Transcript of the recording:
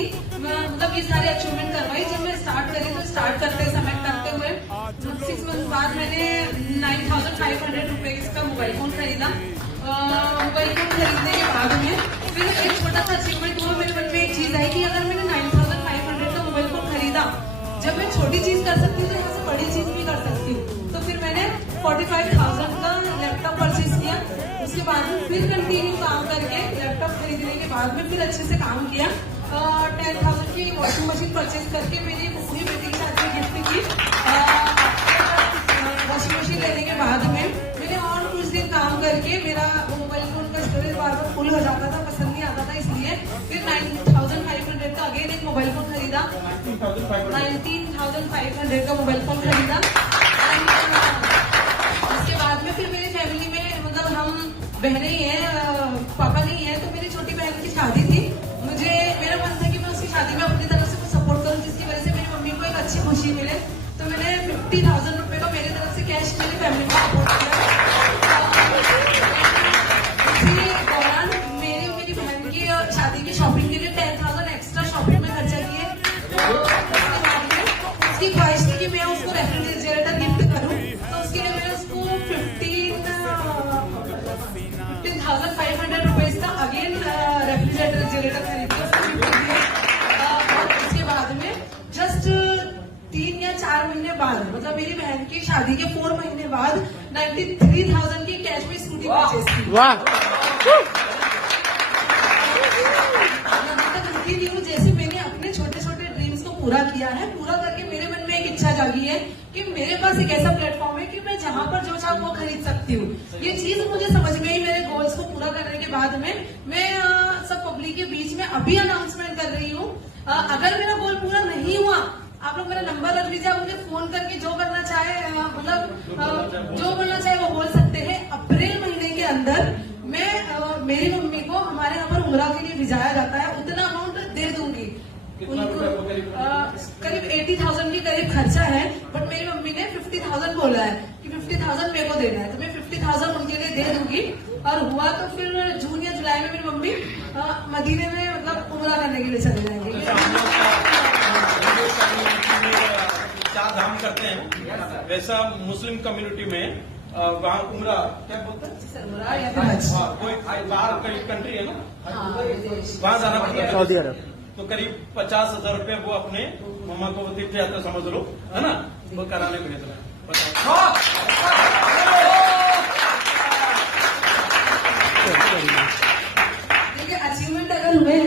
थी, मतलब ये सारे अचीवमेंट करवाई। जब मैं स्टार्ट करी तो स्टार्ट करते हुए 6 मंथ बाद मैंने 9,500 रुपीज का मोबाइल फोन खरीदा। मोबाइल फोन खरीदने के बाद में फिर एक छोटा सा अचीवमेंट हुआ। मेरे मन में एक चीज आई कि अगर मैंने 9,500 का मोबाइल फोन खरीदा, जब मैं छोटी चीज कर सकती हूँ तो यहाँ से बड़ी चीज भी कर सकती हूँ। तो फिर मैंने 45,000 का लैपटॉप परचेज किया। उसके बाद में फिर कंटिन्यू काम करके लैपटॉप खरीदने के बाद में फिर अच्छे से काम किया। 10,000 की वॉशिंग मशीन परचेज करके मेरी पूरी बेटी की शादी में गिफ्ट की। वॉशिंग मशीन लेने के बाद में मैंने और कुछ दिन काम करके मेरा मोबाइल फोन का स्टोरेज बार बार फुल हो जाता था, पसंद नहीं आता था, इसलिए फिर 9,500 का अगेन एक मोबाइल फोन खरीदा। 19,500 का मोबाइल फोन खरीदा। उसके बाद में फिर मेरी फैमिली में मतलब हम बहनें ही हैं, पापा नहीं है, तो मेरी छोटी बहन की शादी थी। मुझे मेरा मन था कि मैं उसकी शादी में अपनी तरफ से कुछ सपोर्ट करूं, जिसकी वजह से मेरी मम्मी को एक अच्छी खुशी मिले। तो मैंने 50,000 रुपए का मेरी तरफ से कैश मेरी फैमिली को सपोर्ट किया। इसी दौरान मेरी बहन की शादी की शॉपिंग के लिए 10,000 एक्स्ट्रा शॉपिंग में खर्चा किए। उसकी ख्वाहिश थी कि मैं उसको रेफ्रिजरेटर गिफ्ट करूं, तो उसके लिए मैंने उसको 15,500 रुपीज का अगेन रेफ्रिजरेटर खरीद दिया। और उसके बाद में जस्ट 3 या 4 महीने बाद, मतलब मेरी बहन की शादी के 4 महीने बाद 93,000 की कैश में स्कूटी परचेज की। जैसे मैंने अपने छोटे छोटे ड्रीम्स को पूरा किया है, पूरा करके मेरे मन में एक इच्छा जागी है कि मेरे पास एक ऐसा प्लेटफॉर्म है कि मैं जहां पर जो चाहूँ वो खरीद सकती हूँ। ये चीज मुझे समझ में आई। मेरे गोल्स को पूरा करने के बाद में मैं सब पब्लिक के बीच में अभी अनाउंसमेंट कर रही हूँ। अगर मेरा गोल पूरा नहीं हुआ, आप लोग मेरा नंबर रख लीजिए, आप मुझे फोन करके जो करना चाहे, मतलब जो बोलना चाहे वो बोल सकते हैं। अप्रैल महीने के अंदर मैं मेरी मम्मी को हमारे यहाँ पर उमरा के लिए भिजाया जाता है, उतना अमाउंट दे दूंगी उनको। करीब 80,000 के करीब खर्चा है, बट मेरी मम्मी ने 50,000 बोला है कि 50,000 मेरे को देना है, तो मैं 50,000 उनके लिए दे दूंगी। और हुआ तो फिर जून या जुलाई में मेरी मम्मी मदीने में मतलब उमरा करने के लिए चले जाएंगे। 4 धाम करते हैं, वैसा मुस्लिम कम्युनिटी में वहाँ उमरा क्या बोलते हैं, उमरा या फिर हज, कोई बाहर कोई कंट्री है ना, वहाँ जाना पड़ता है, सऊदी अरब। तो करीब 50,000 रुपए वो अपने मम्मा को तीर्थ यात्रा समझ लो, है ना, वो कराने भेज रहे हैं। अचीवमेंट अगर हुए